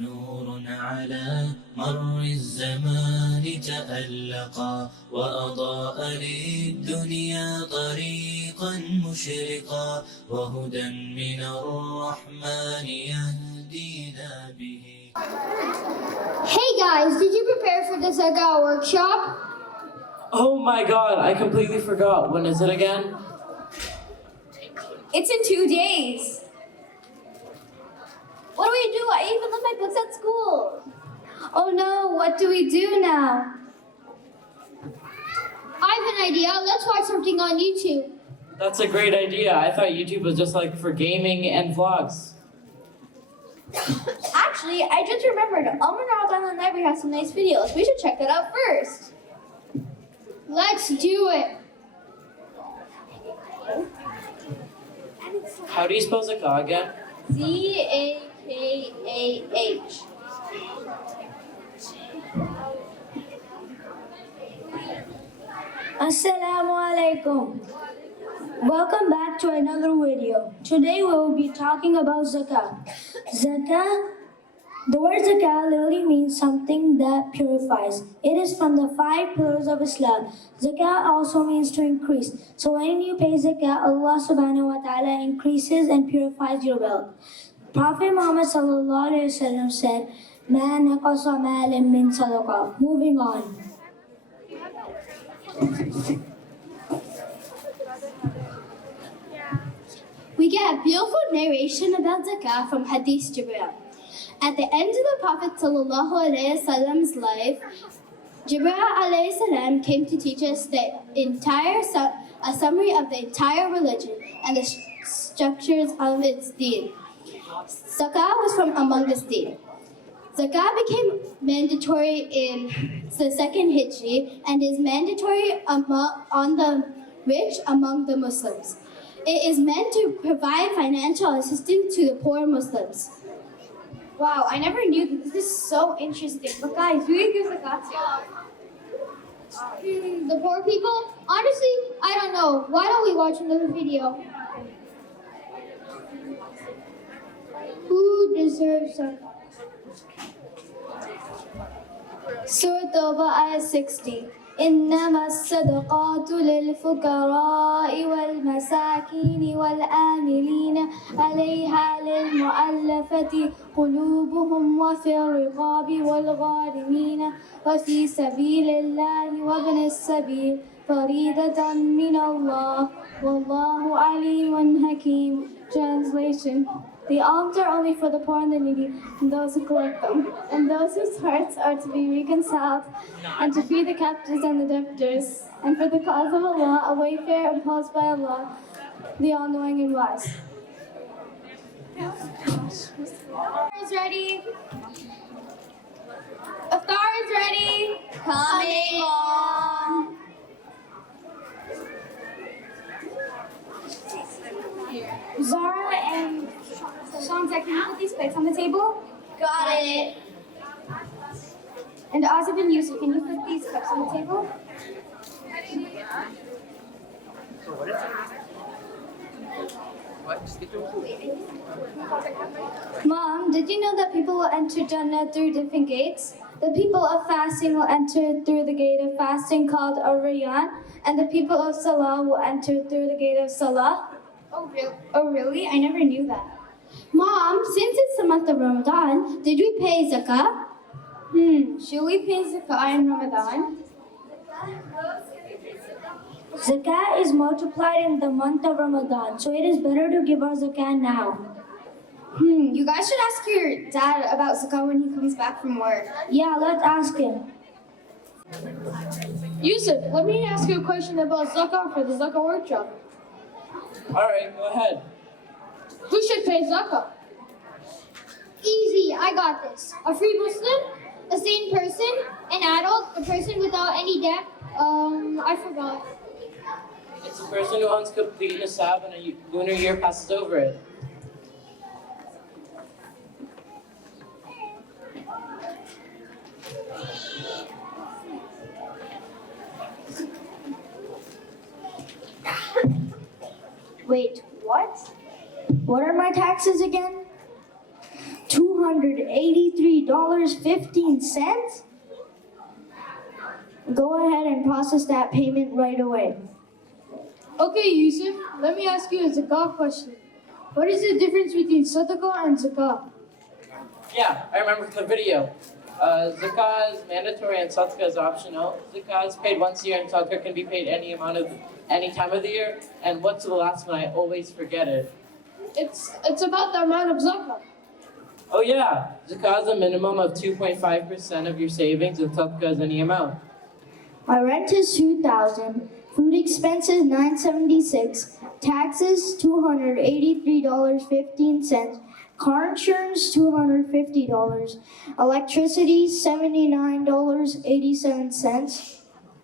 نور على مر الزمان تألقا وأضاء للدنيا طريقا مشرقا وهدى من الرحمن يهدينا به. Hey guys, did you prepare for the Zakah workshop? Oh my god, I completely forgot. When is it again? It's in 2 days. What do we do? I even left my books at school. Oh no, what do we do now? I have an idea. Let's watch something on YouTube. That's a great idea. I thought YouTube was just like for gaming and vlogs. Actually, I just remembered Manarat on the library has some nice videos. We should check that out first. Let's do it. How do you spell Zakah again? Zakah. Assalamu alaikum. Welcome back to another video. Today we will be talking about zakah. Zakah, the word zakah literally means something that purifies. It is from the 5 pillars of Islam. Zakah also means to increase. So when you pay zakah, Allah subhanahu wa ta'ala increases and purifies your wealth. Prophet Muhammad sallallahu alaihi wasallam said, "Ma naqasa malun min sadaqah." Moving on. We get a beautiful narration about Zakah from Hadith Jibreel. At the end of the Prophet ﷺ's life, Jibreel ﷺ came to teach us a summary of the entire religion and the structures of its deen. Zakah was from among this deen. Zakah became mandatory in the 2nd Hijri and is mandatory on the rich among the Muslims. It is meant to provide financial assistance to the poor Muslims. Wow, I never knew that. This is so interesting. But guys, who do you give Zakah to? The poor people? Honestly, I don't know. Why don't we watch another video? Who deserves Zakah? Surah Tawbah, ayah 60. إنما الصدقات للفقراء والمساكين والآملين عليها للمؤلفة قلوبهم وفي الرقاب والغارمين وفي سبيل الله وابن السبيل فريضة من الله والله عليم حكيم. Translation: the alms are only for the poor and the needy, and those who collect them, and those whose hearts are to be reconciled, and to feed the captives and the debtors, and for the cause of Allah, a wayfarer imposed by Allah, the all-knowing and wise. Is ready? Iftar is ready. Coming on. Zara and Shamsa, can you put these plates on the table? Got it. And Azib and Yusuf, can you put these cups on the table? Mom, did you know that people will enter Jannah through different gates? The people of fasting will enter through the gate of fasting called Ar-Rayyan, and the people of Salah will enter through the gate of Salah. Oh, really? I never knew that. Mom, since it's the month of Ramadan, did we pay Zakah? Should we pay Zakah in Ramadan? Zakah is multiplied in the month of Ramadan, so it is better to give our zakah now. You guys should ask your dad about Zakah when he comes back from work. Yeah, let's ask him. Yusuf, let me ask you a question about Zakah for the Zakah workshop. Alright, go ahead. Who should pay Zakah? Easy, I got this. A free Muslim, a sane person, an adult, a person without any debt. I forgot. It's a person who owns complete nisab and a lunar year passes over it. Wait, what? What are my taxes again? 280 $283.15? Go ahead and process that payment right away. Okay, Yusuf, let me ask you a zakah question. What is the difference between sadaqah and zakah? Yeah, I remember from the video. Zakah is mandatory and sadaqah is optional. Zakah is paid once a year and sadaqah can be paid any time of the year. And what's the last one? I always forget it. It's about the amount of zakah. Oh yeah, zakah is a minimum of 2.5% of your savings and sadaqah is any amount. My rent is $2,000, food expenses $976, taxes $283.15, car insurance $250, electricity $79.87.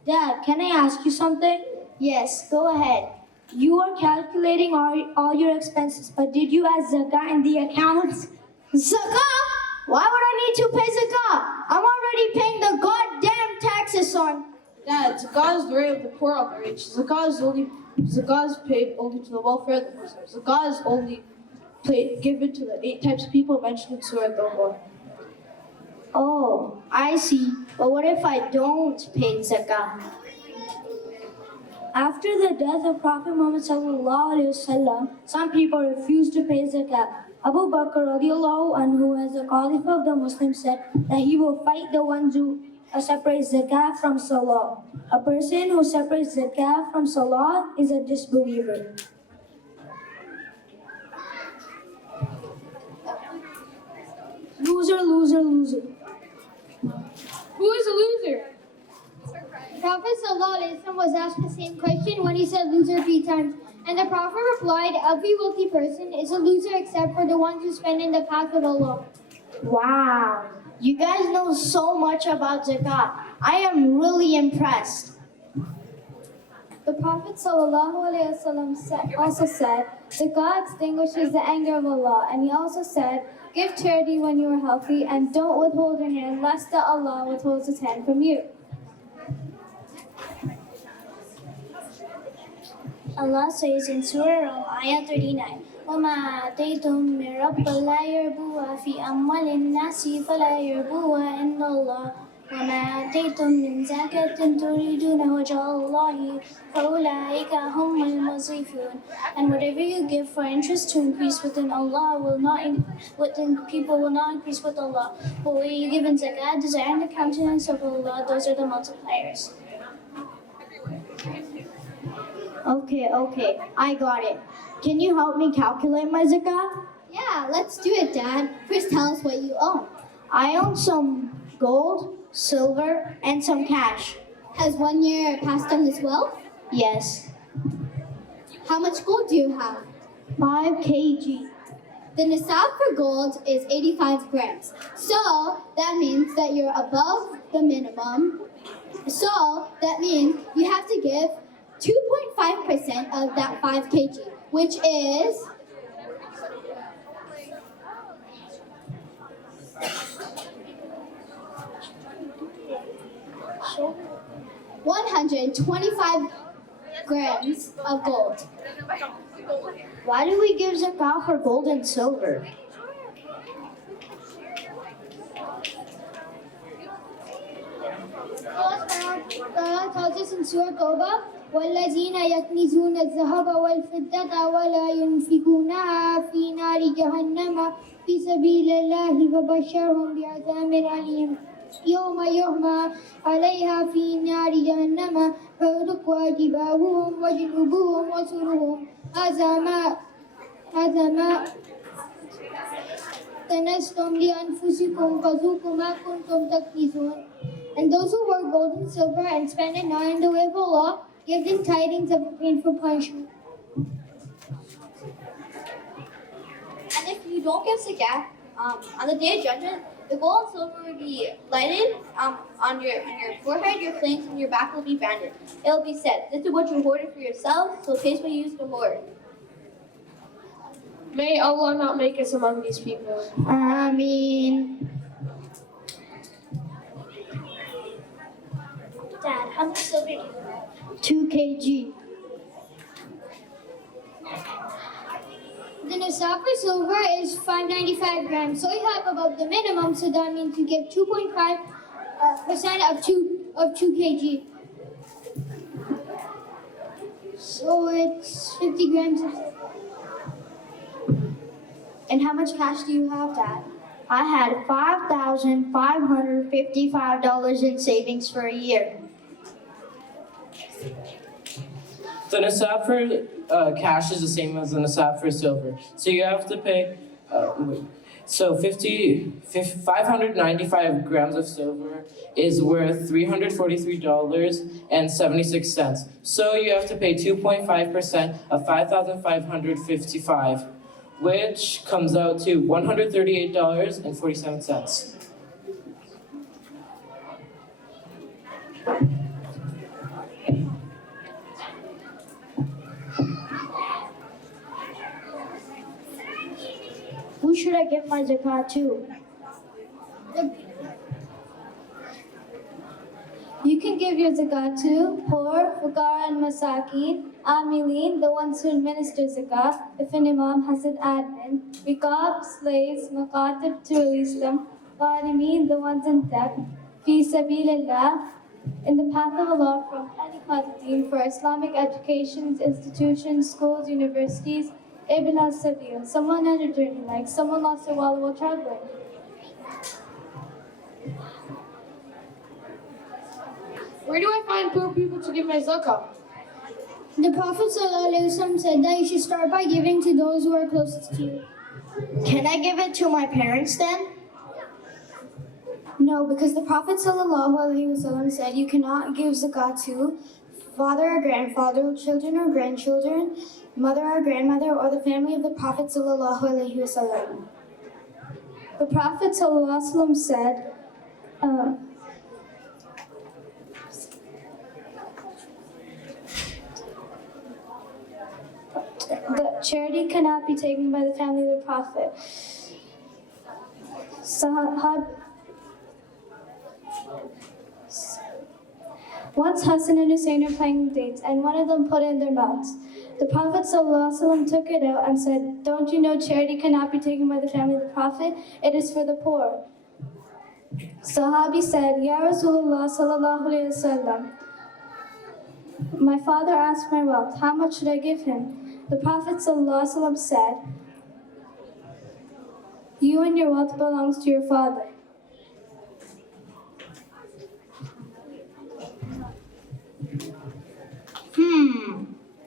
Dad, can I ask you something? Yes, go ahead. You are calculating all your expenses, but did you add zakah in the accounts? Zakah? Why would I need to pay zakah? I'm already paying the goddamn taxes, son. Dad, zakah is the right of the poor of the rich. Zakah is paid only to the welfare of the Muslims. Zakah is only given to the 8 types of people mentioned in Surah Al-Baqarah. Oh, I see. But what if I don't pay zakah? After the death of Prophet Muhammad ﷺ, some people refused to pay zakat. Abu Bakr radiallahu anhu, as the Caliph of the Muslims, said that he will fight the ones who separate zakat from salah. A person who separates zakat from salah is a disbeliever. Loser, loser, loser. Who is a loser? Prophet ﷺ was asked the same question when he said loser 3 times. And the Prophet replied, every wealthy person is a loser except for the ones who spend in the path of Allah. Wow, you guys know so much about zakah. I am really impressed. The Prophet ﷺ also said, zakah extinguishes the anger of Allah. And he also said, give charity when you are healthy and don't withhold your hand lest that Allah withholds his hand from you. Allah says in Surah Ayah 39, وَمَا آتَيْتُم مِّن رَّبٍّ لَّا يَرْبُوهَا فِي أَمْوَالِ النَّاسِ فَلَا يَرْبُوهَا عِندَ اللَّهِ وَمَا آتَيْتُم مِّن زَكَاةٍ تُرِيدُونَ وَجْهَ اللَّهِ فَأُولَٰئِكَ هُمُ الْمُضْعِفُونَ. And whatever you give for interest to increase within Allah people will not increase with Allah. But what you give in zakat, desiring the countenance of Allah, those are the multipliers. Okay, I got it. Can you help me calculate my zakah? Yeah, let's do it, Dad. First tell us what you own. I own some gold, silver, and some cash. Has 1 year passed on this wealth? Yes. How much gold do you have? 5 kg. The nisab for gold is 85 grams. So that means that you're above the minimum. So that means you have to give 2.5% of that 5 kg, which is 125 grams of gold. Why do we give zakah for gold and silver? Allah tells us in Surah Tawbah, وَالَّذِينَ يَكْنِزُونَ الذَّهَبَ وَالْفِضَّةَ وَلَا يُنْفِقُونَهَا فِي نَارِ جَهَنَّمَ فِي سَبِيلِ اللَّهِ فَبَشِّرْهُم بِعَذَابٍ أَلِيمٍ يَوْمَ يُحْمَى عَلَيْهَا فِي نَارِ جَهَنَّمَ فَيُذَقُّهَا جِبَاهُهُمْ وَجُنُوبُهُمْ وَظُهُورُهُمْ هذا ما كنزتم لأنفسكم فذوقوا ما كنتم تكنزون. And those who work gold and silver and spend it not in the way of Allah, give them tidings of a painful punishment. And if you don't give zakat, on the day of judgment, the gold and silver will be lighted on your forehead, your flanks, and your back will be branded. It will be said, this is what you hoarded for yourself, so taste what you used to hoard. May Allah not make us among these people. Ameen. Dad, how much silver do you have? 2 kg. The nisab for silver is 595 grams. So you have above the minimum. So that means you give 2.5% of 2 kg. So it's 50 grams of silver. And how much cash do you have, Dad? I had $5,555 in savings for a year. The nisab for cash is the same as the nisab for silver. So you have to pay, 595 grams of silver is worth $343.76. So you have to pay 2.5% of 5,555, which comes out to $138.47. Who should I give my zakat to? You can give your zakat to poor, fuqara and masakin, amilin, the ones who administer zakat, if an imam has an admin, riqab, slaves, maqatib to release them, gharimin, the ones in debt, fi sabilillah, in the path of Allah from any qadideen for Islamic education, institutions, schools, universities, ibn al-sabil, someone on a journey, like someone lost their wallet while traveling. Where do I find poor people to give my zakah? The Prophet ﷺ said that you should start by giving to those who are closest to you. Can I give it to my parents then? No, because the Prophet ﷺ said you cannot give zakat to father or grandfather, children or grandchildren, mother or grandmother, or the family of the Prophet ﷺ. The Prophet ﷺ said, the charity cannot be taken by the family of the Prophet. Once Hassan and Hussein were playing dates, and one of them put in their mouths. The Prophet ﷺ took it out and said, "Don't you know charity cannot be taken by the family of the Prophet? It is for the poor." Sahabi said, "Ya Rasulullah sallallahu alayhi wasallam, my father asked for my wealth. How much should I give him?" The Prophet ﷺ said, "You and your wealth belongs to your father."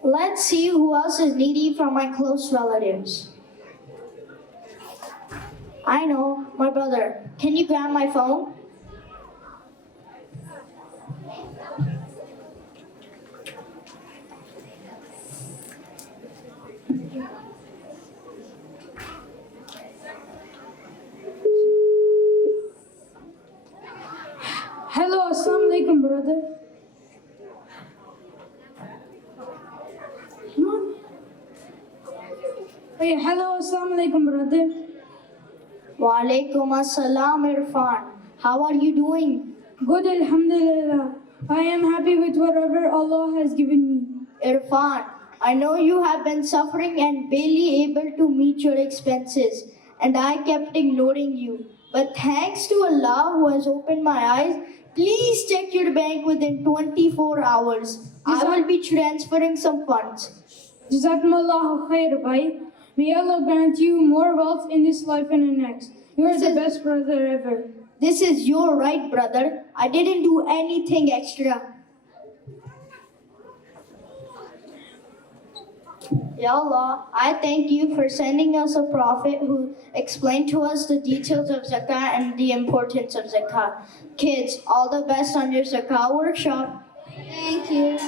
Let's see who else is needy from my close relatives. I know, my brother. Can you grab my phone? Hello, assalamu alaikum, brother. Hey, hello, assalamu alaikum, brother. Wa alaikum assalam, Irfan. How are you doing? Good, alhamdulillah. I am happy with whatever Allah has given me. Irfan, I know you have been suffering and barely able to meet your expenses, and I kept ignoring you. But thanks to Allah who has opened my eyes, please check your bank within 24 hours. I will be transferring some funds. Jazakumullahu khair, bhai. May Allah grant you more wealth in this life and the next. You are the best brother ever. This is your right, brother. I didn't do anything extra. Ya Allah, I thank you for sending us a prophet who explained to us the details of zakah and the importance of zakah. Kids, all the best on your zakah workshop. Thank you.